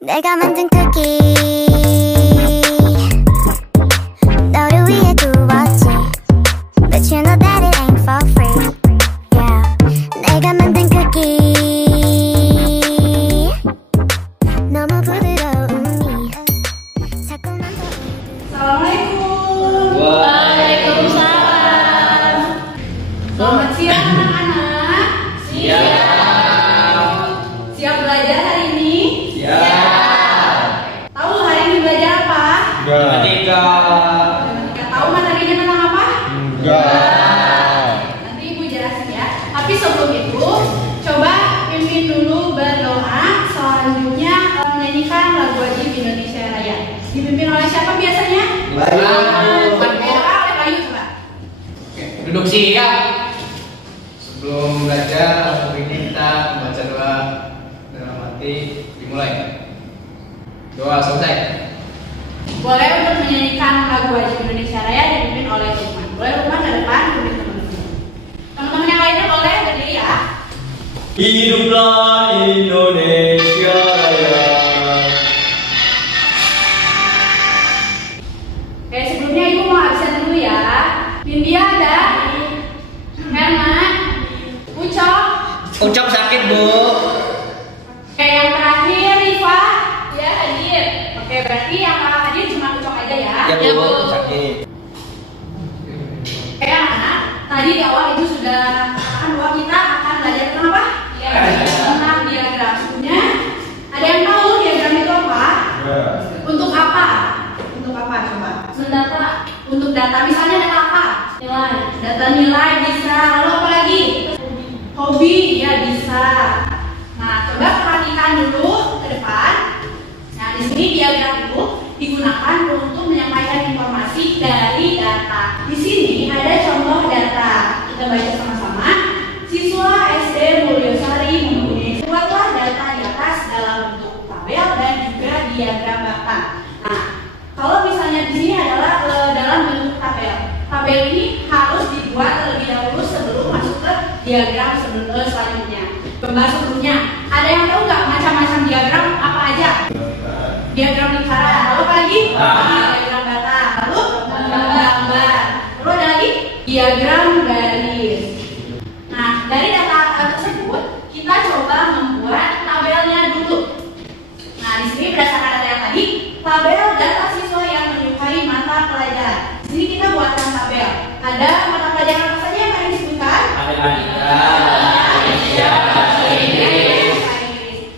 내가 만든 쿠키 너를 위해 구웠지 But you know that it ain't for free Yeah 내가 만든 쿠키 너무 부드러우니 자꾸만 더 Assalamualaikum. Waalaikumsalam. Selamat siang anak-anak. Siap. Siap belajar hari ini? Siap. Tahu hari ini belajar apa? Matematika. Matematika. Tahu materinya tentang apa? Enggak. Nanti Ibu jelasin ya. Tapi sebelum itu, coba pimpin dulu berdoa. Selanjutnya menyanyikan lagu wajib Indonesia Raya. Dipimpin oleh siapa biasanya? Bayu. Oleh Bayu coba. Oke, duduk siap. Sebelum belajar, hari ini kita membaca doa dalam hati. Dimulai. Doa selesai. Boleh untuk menyanyikan lagu wajib Indonesia Raya dipimpin oleh Lukman. Boleh Lukman ke depan, pimpin teman-teman. Teman-teman yang lainnya boleh berdiri ya. Hiduplah Indonesia Raya. Oke, sebelumnya Ibu mau absen dulu ya. Nindya ada? Herman? Ucok? Ucap sakit, Bu. Oke, yang terakhir Rifa? Ya, hadir. Oke, berarti yang nggak hadir cuma Ucok aja ya. Ya, Bu. Sakit. Oke, anak-anak. Tadi di awal Ibu sudah katakan bahwa kita akan belajar tentang apa? Tentang diagram. Sebelumnya, ada yang tahu diagram itu apa? Untuk apa? Untuk apa coba? Mendata. Untuk data. Misalnya data apa? Nilai. Data nilai bisa. Lalu apa lagi? Hobi ya bisa. Nah, coba perhatikan dulu ke depan. Nah, di sini diagram itu digunakan untuk menyampaikan informasi dari data. Di sini ada contoh data. Kita baca sama-sama. Siswa SD Mulyosari mempunyai buatlah data di atas dalam bentuk tabel dan juga diagram batang. Nah, kalau misalnya di sini adalah dalam bentuk tabel. Tabel ini harus dibuat terlebih dahulu sebelum masuk ke diagram selanjutnya. Gambar sebelumnya. Ada yang tahu nggak macam-macam diagram apa aja? Diagram lingkaran. Lalu apa lagi? Diagram batang. Lalu gambar. Lalu ada lagi? Diagram garis. Nah, dari data tersebut kita coba membuat tabelnya dulu. Nah, di sini berdasarkan data yang tadi, tabel data siswa yang menyukai mata pelajaran. Di sini kita buatkan tabel. Ada mata pelajaran apa saja yang tadi disebutkan?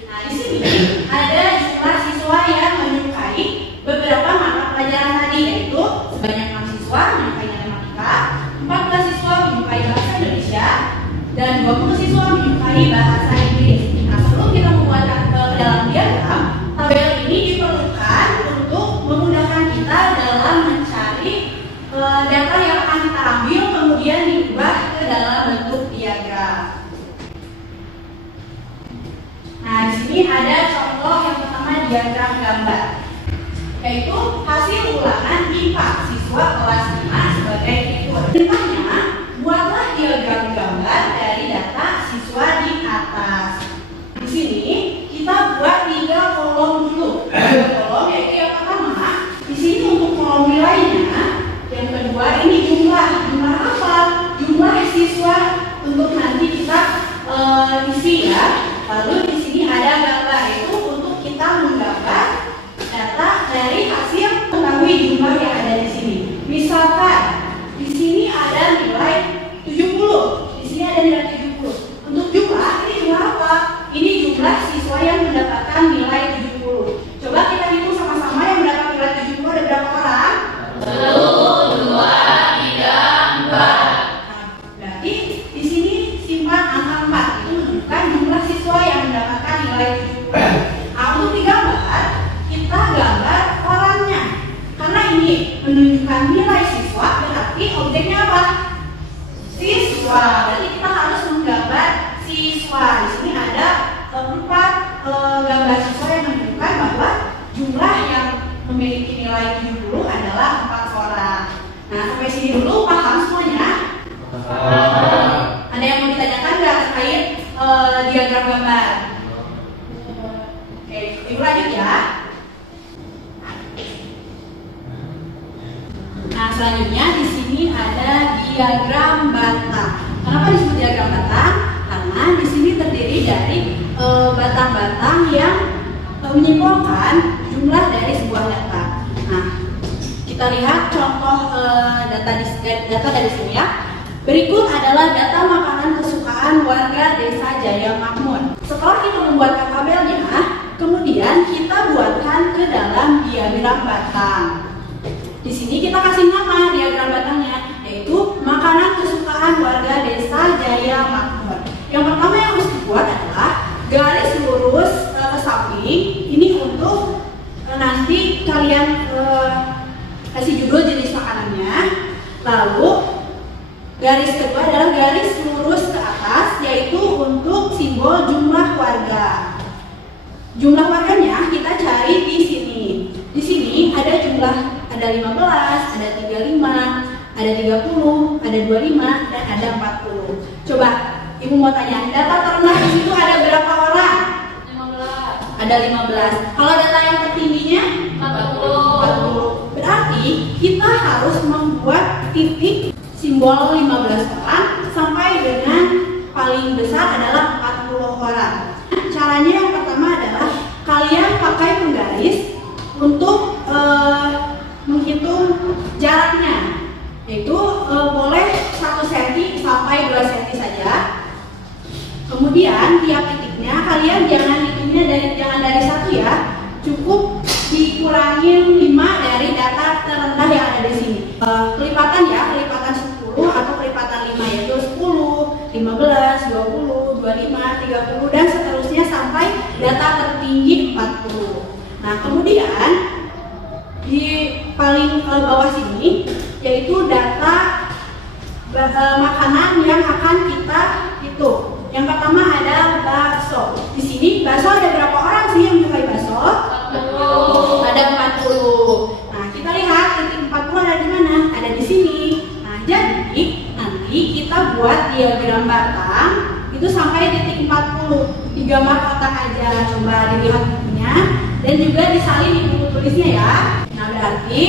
Nah, di sini ada jumlah siswa yang menyukai beberapa mata pelajaran tadi, yaitu sebanyak 6 siswa menyukai matematika, 14 siswa menyukai bahasa Indonesia, dan 20 siswa menyukai bahasa Inggris. Nah, sebelum kita membuatkan ke dalam diagram, tabel ini diperlukan untuk memudahkan kita dalam mencari data yang akan kita ambil kemudian diubah ke dalam bentuk diagram. Nah, di sini ada contoh yang pertama diagram gambar, yaitu hasil ulangan IPA siswa kelas 5 sebagai berikut. Pertama, buatlah diagram gambar dari data siswa di atas. Di sini kita buat 3 kolom dulu. 3 kolom yaitu yang pertama, di sini untuk kolom nilainya. Yang kedua ini jumlah apa? Jumlah siswa untuk nanti kita isi ya. Lalu di sini ada gambar, itu untuk kita menggambar data dari hasil mengetahui jumlah yang ada di sini. Misalkan di sini ada nilai 70, di sini ada nilai 70. Untuk jumlah ini jumlah apa? Ini jumlah siswa yang mendapatkan nilai nilai 70 adalah 4 orang. Nah, sampai sini dulu paham semuanya? Ada yang mau ditanyakan nggak terkait diagram gambar? Oke, ibu lanjut ya. Nah, selanjutnya di sini ada diagram batang. Kenapa disebut diagram batang? Karena di sini terdiri dari batang-batang yang menyimpulkan jumlah dari sebuah data. Nah, kita lihat contoh data dari sini ya. Berikut adalah data makanan kesukaan warga Desa Jaya Makmur. Setelah kita membuat tabelnya, kemudian kita buatkan ke dalam diagram batang. Di sini kita kasih nama diagram batangnya, yaitu makanan kesukaan warga Desa Jaya Makmur. Yang pertama yang harus dibuat adalah garis lurus ke samping. Ini untuk nanti kalian kasih judul jenis makanannya. Lalu garis kedua adalah garis lurus ke atas, yaitu untuk simbol jumlah warga. Jumlah warganya kita cari di sini. Di sini ada jumlah, ada 15, ada 35, ada 30, ada 25, dan ada 40. Coba ibu mau tanya, data terendah di situ ada berapa orang? 15. Ada 15. Kalau data yang tertingginya? 40. Berarti kita harus membuat titik simbol 15 orang sampai dengan paling besar adalah 40 orang. Caranya yang pertama adalah kalian pakai penggaris untuk menghitung jaraknya, yaitu boleh 1 cm sampai 2 cm saja. Kemudian tiap titiknya kalian jangan hitungnya jangan dari 1 ya, cukup dikurangin 5 dari data terendah yang ada di sini. Kelipatan ya, kelipatan 10 atau kelipatan 5, yaitu 10, 15, 20, 25, 30 dan seterusnya sampai data tertinggi 40. Nah, kemudian di paling bawah sini yaitu data makanan yang akan kita hitung. Yang pertama ada bakso. Di sini bakso ada berapa orang sih yang menyukai bakso? 40. Ada 40. Nah, kita lihat titik 40 ada di mana? Ada di sini. Nah, jadi nanti kita buat diagram batang itu sampai titik 40. Digambar kotak aja, coba dilihat bukunya dan juga disalin di buku tulisnya ya. Nah, berarti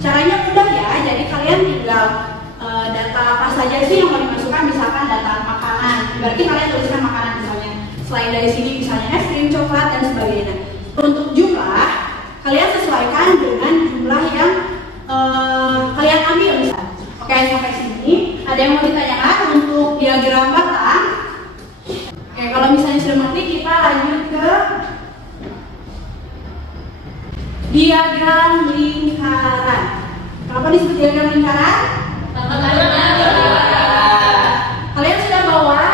caranya mudah ya. Jadi kalian tinggal data apa saja sih yang mau dimasukkan, misalkan data makanan. Berarti kalian tuliskan makanan misalnya. Selain dari sini misalnya es krim, coklat dan sebagainya. Untuk jumlah, kalian sesuaikan dengan jumlah yang kalian ambil misalnya. Oke, sampai sini. Ada yang mau ditanyakan untuk diagram batang? Oke, kalau misalnya sudah mengerti, kita lanjut ke diagram lingkaran. Kenapa disebut diagram lingkaran? Kalian sudah bawa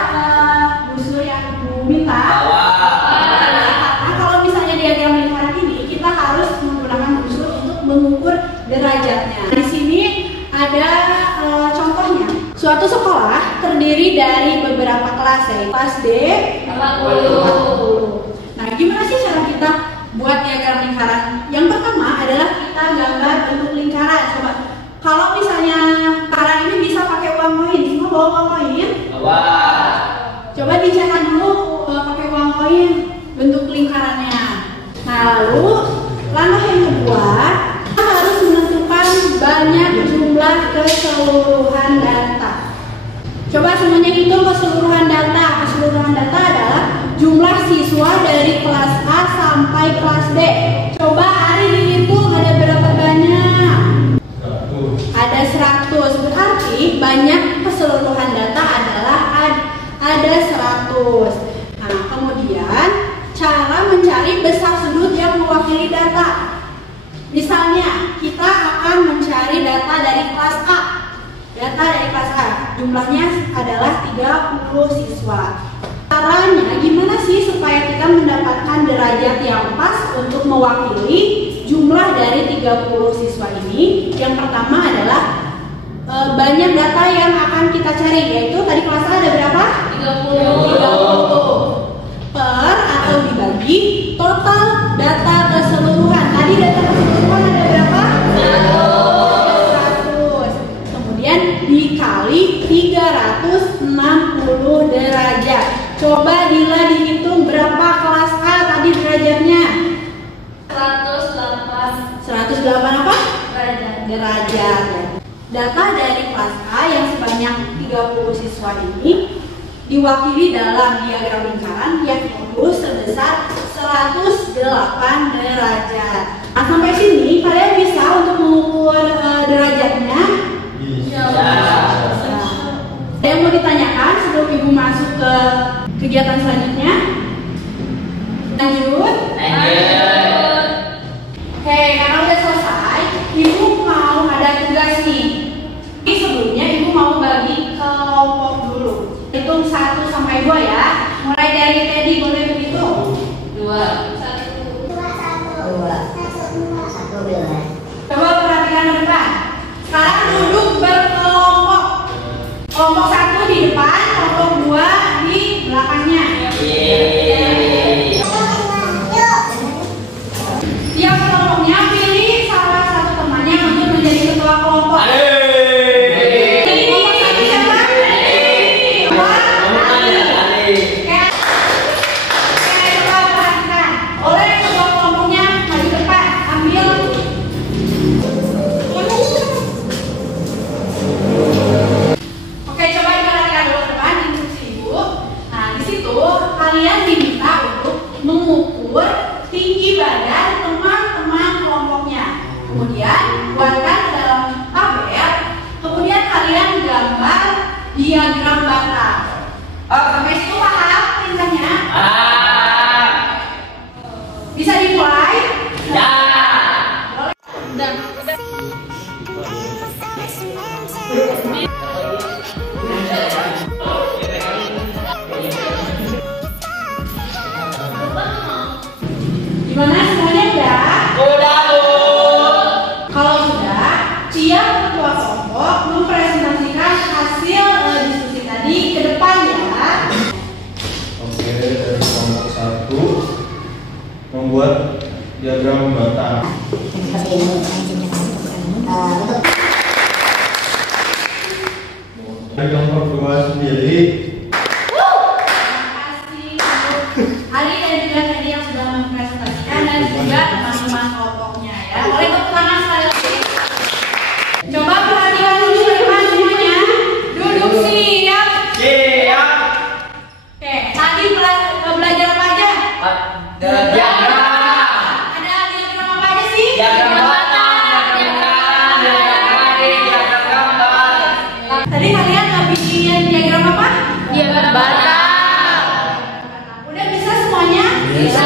busur yang Ibu minta? Nah, kalau misalnya diagram lingkaran ini, kita harus menggunakan busur untuk mengukur derajatnya. Di sini ada contohnya. Suatu sekolah terdiri dari beberapa kelas, yaitu kelas D 40. Nah, gimana sih cara kita buat diagram lingkaran? Yang pertama adalah kita gambar bentuk lingkaran. Coba, kalau misalnya lingkaran ini bisa pakai uang koin, semua bawa uang koin? Coba dicetak dulu pakai uang koin bentuk lingkarannya. Nah, lalu langkah yang kedua, kita harus menentukan banyak jumlah keseluruhan data. Coba semuanya hitung keseluruhan data. Keseluruhan data adalah jumlah siswa dari kelas A sampai kelas D. Coba Ari dihitung ada berapa banyak? 100. Berarti banyak keseluruhan data adalah ada 100. Nah, kemudian cara mencari besar sudut yang mewakili data. Misalnya kita akan mencari data dari kelas A. Data dari kelas A jumlahnya adalah 30 siswa. Caranya gimana sih supaya kita mendapatkan derajat yang pas untuk mewakili jumlah dari 30 siswa ini? Yang pertama adalah banyak data yang akan kita cari, yaitu tadi kelas A ada berapa? 30 per atau dibagi total data keseluruhan. Tadi data keseluruhan ada derajat. Data dari kelas A yang sebanyak 30 siswa ini diwakili dalam diagram lingkaran yang lurus sebesar 108 derajat. Nah, sampai sini kalian bisa untuk mengukur derajatnya? Bisa. Ada yang mau ditanyakan sebelum ibu masuk ke kegiatan selanjutnya? Lanjut. Oke, karena udah selesai, ibu mau ada tugas nih. Ini sebelumnya ibu mau bagi kelompok dulu. Hitung 1 sampai 2 ya. Mulai dari Teddy, boleh begitu? 2. 1. Coba perhatikan ke depan. Sekarang duduk berkelompok. Kelompok 1 di depan, kelompok 2 di belakangnya. Tiap kelompoknya pilih salah satu temannya untuk menjadi ketua kelompok. Kalian diminta untuk mengukur tinggi badan teman-teman kelompoknya. Kemudian buatkan dalam tabel. Kemudian kalian gambar diagram bata. Sampai situ paham perintahnya? Bisa dimulai? Ya. Gimana, semuanya udah? Udah, Bu. Kalau sudah, siap ketua kelompok mempresentasikan hasil diskusi tadi ke depan ya. Oke, dari kelompok 1 membuat diagram bata. Dari kelompok 2 sendiri Ali dan juga Teddy yang sudah mempresentasikan dan juga teman-teman kelompoknya ya. Boleh tepuk tangan sekali lagi. Coba perhatikan dulu ke depan semuanya. Duduk siap. Siap. Oke, tadi belajar apa aja? Diagram. Ada diagram apa aja sih? Diagram bata, diagram gambar. Tadi kalian bikin diagram apa? Diagram bata. Udah bisa semuanya? Bisa.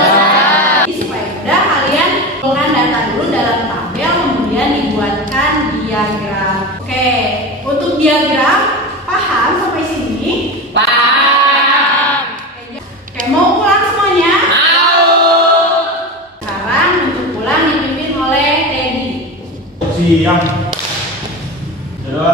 Supaya udah kalian tuangkan data dulu dalam tabel, kemudian dibuatkan diagram. Oke, untuk diagram paham sampai sini? Paham. Oke, mau pulang semuanya? Mau. Sekarang untuk pulang dipimpin oleh Teddy. siap. Kedua,